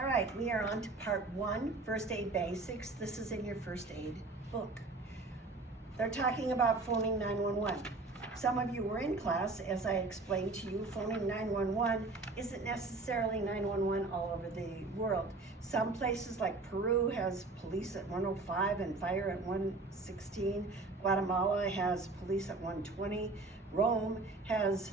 All right, we are on to part 1, first aid basics. This is in your first aid book. They're talking about phoning 911. Some of you were in class, as I explained to you, phoning 911 isn't necessarily 911 all over the world. Some places like Peru has police at 105 and fire at 116. Guatemala has police at 120. Rome has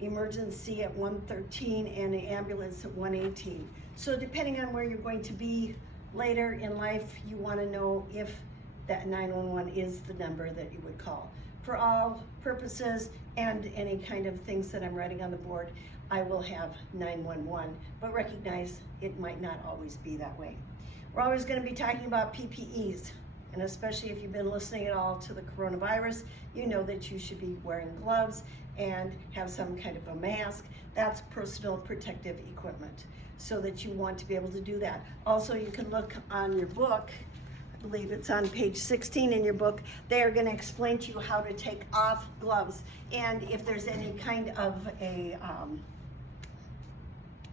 emergency at 113 and an ambulance at 118. So depending on where you're going to be later in life, you want to know if that 911 is the number that you would call. For all purposes and any kind of things that I'm writing on the board, I will have 911, but recognize it might not always be that way. We're always going to be talking about PPEs, and especially if you've been listening at all to the coronavirus, you know that you should be wearing gloves and have some kind of a mask. That's personal protective equipment, so that you want to be able to do that. Also, you can look on your book, I believe it's on page 16 in your book, they are going to explain to you how to take off gloves, and if there's any kind of a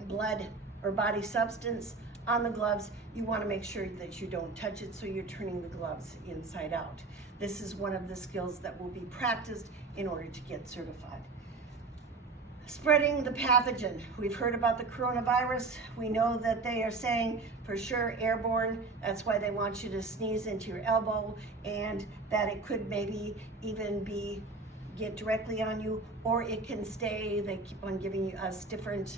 blood or body substance on the gloves, you want to make sure that you don't touch it, so you're turning the gloves inside out. This is one of the skills that will be practiced in order to get certified. Spreading the pathogen. We've heard about the coronavirus. We know that they are saying for sure airborne. That's why they want you to sneeze into your elbow, and that it could maybe even get directly on you, or it can stay. They keep on giving us different,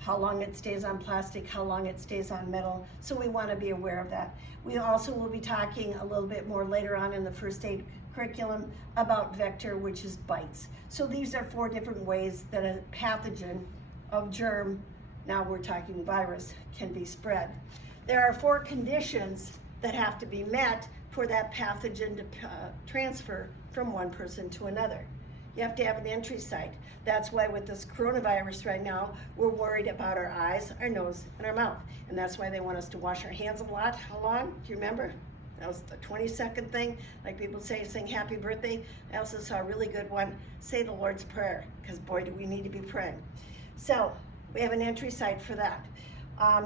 how long it stays on plastic, how long it stays on metal. So we want to be aware of that. We also will be talking a little bit more later on in the first aid curriculum about vector, which is bites. So these are 4 different ways that a pathogen of germ, now we're talking virus, can be spread. There are 4 conditions that have to be met for that pathogen to transfer from one person to another. You have to have an entry site. That's why with this coronavirus right now, we're worried about our eyes, our nose, and our mouth. And that's why they want us to wash our hands a lot. How long? Do you remember? That was the 20-second thing. Like people say, sing happy birthday. I also saw a really good one, say the Lord's Prayer, because boy, do we need to be praying. So we have an entry site for that.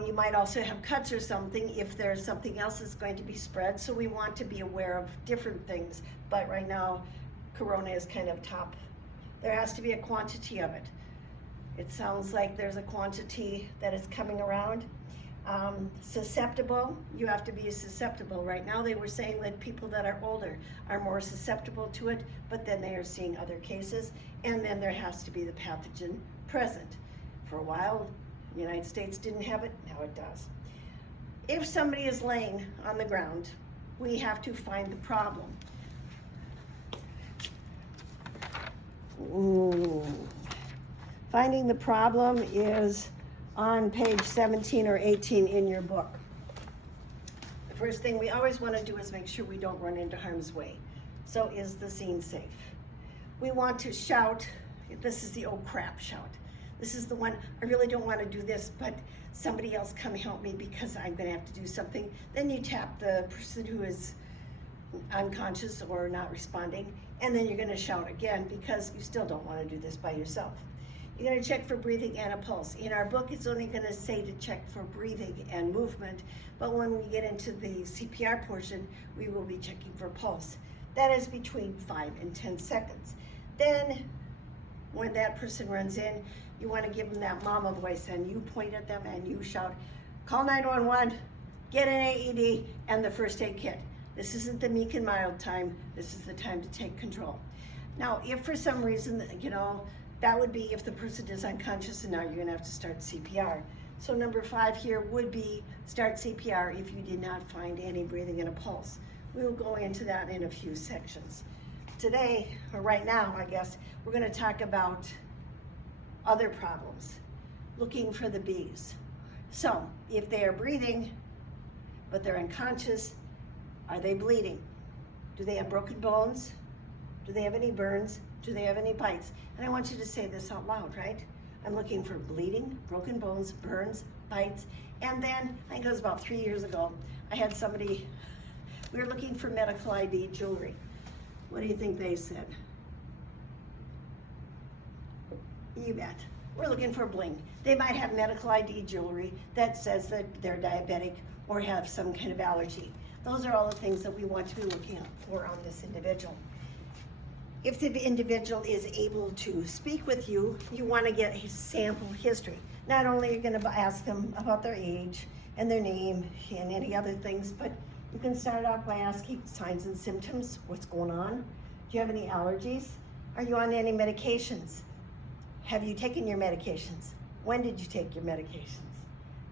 You might also have cuts or something if there's something else that's going to be spread. So we want to be aware of different things. But right now, Corona is kind of top. There has to be a quantity of it. It sounds like there's a quantity that is coming around. Susceptible, you have to be susceptible. Right now they were saying that people that are older are more susceptible to it, but then they are seeing other cases, and then there has to be the pathogen present. For a while, the United States didn't have it, now it does. If somebody is laying on the ground, we have to find the problem. Ooh. Finding the problem is on page 17 or 18 in your book. The first thing we always want to do is make sure we don't run into harm's way. So is the scene safe? We want to shout, this is the oh crap shout. This is the one, I really don't want to do this, but somebody else come help me because I'm going to have to do something. Then you tap the person who is unconscious or not responding, and then you're going to shout again because you still don't want to do this by yourself. You're going to check for breathing and a pulse. In our book, it's only going to say to check for breathing and movement, but when we get into the CPR portion, we will be checking for pulse. That is between 5 and 10 seconds. Then, when that person runs in, you want to give them that mama voice, and you point at them and you shout, call 911, get an AED, and the first aid kit. This isn't the meek and mild time. This is the time to take control. Now, if for some reason, that would be if the person is unconscious and now you're going to have to start CPR. So number 5 here would be start CPR if you did not find any breathing and a pulse. We will go into that in a few sections. Today, or right now, I guess, we're going to talk about other problems, looking for the B's. So if they are breathing, but they're unconscious, are they bleeding? Do they have broken bones? Do they have any burns? Do they have any bites? And I want you to say this out loud, right? I'm looking for bleeding, broken bones, burns, bites. And then, I think it was about 3 years ago, I had somebody, we were looking for medical ID jewelry. What do you think they said? You bet. we're looking for bling. They might have medical ID jewelry that says that they're diabetic or have some kind of allergy. Those are all the things that we want to be looking out for on this individual. If the individual is able to speak with you, you want to get his sample history. Not only are you going to ask them about their age and their name and any other things, but you can start off by asking signs and symptoms, what's going on? Do you have any allergies? Are you on any medications? Have you taken your medications? When did you take your medications?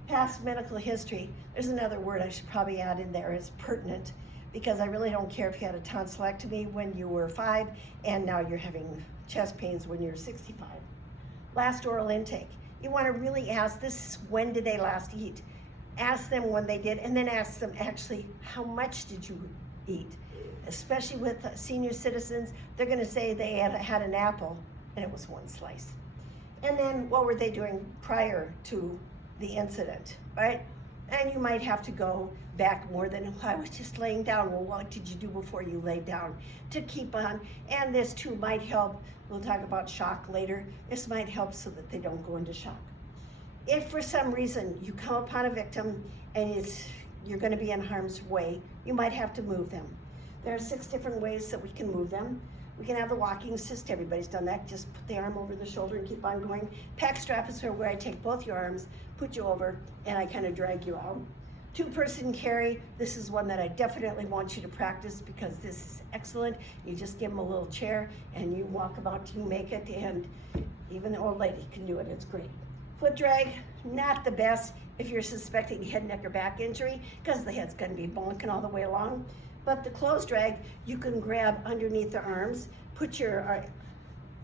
Past medical history, there's another word I should probably add in there, is pertinent, because I really don't care if you had a tonsillectomy when you were 5 and now you're having chest pains when you're 65. Last oral intake. You want to really ask this, when did they last eat? Ask them when they did, and then ask them actually, how much did you eat? Especially with senior citizens, they're going to say they had an apple and it was 1 slice. And then what were they doing prior to the incident, right? And you might have to go back more than, I was just laying down. Well, what did you do before you laid down? To keep on, and this too might help. We'll talk about shock later. This might help so that they don't go into shock. If for some reason you come upon a victim and you're gonna be in harm's way, you might have to move them. There are 6 different ways that we can move them. We can have the walking assist, everybody's done that. Just put the arm over the shoulder and keep on going. Pack strap is where I take both your arms, put you over, and I kind of drag you out. 2-person carry, this is one that I definitely want you to practice because this is excellent. You just give them a little chair and you walk about till you make it, and even the old lady can do it, it's great. Foot drag, not the best if you're suspecting head, neck, or back injury because the head's gonna be bonking all the way along. But the clothes drag, you can grab underneath their arms, put your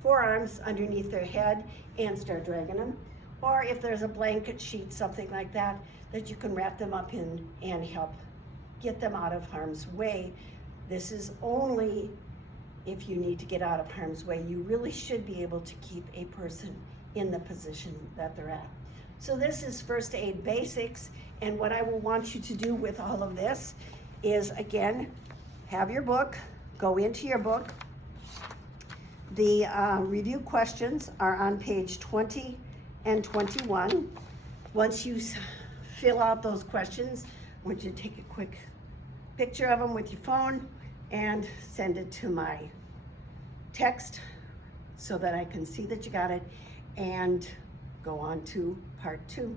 forearms underneath their head and start dragging them. Or if there's a blanket sheet, something like that, that you can wrap them up in and help get them out of harm's way. This is only if you need to get out of harm's way. You really should be able to keep a person in the position that they're at. So this is first aid basics, and what I will want you to do with all of this is, again, have your book, go into your book. The review questions are on page 20 and 21. Once you fill out those questions, I want you to take a quick picture of them with your phone and send it to my text so that I can see that you got it, and go on to part 2.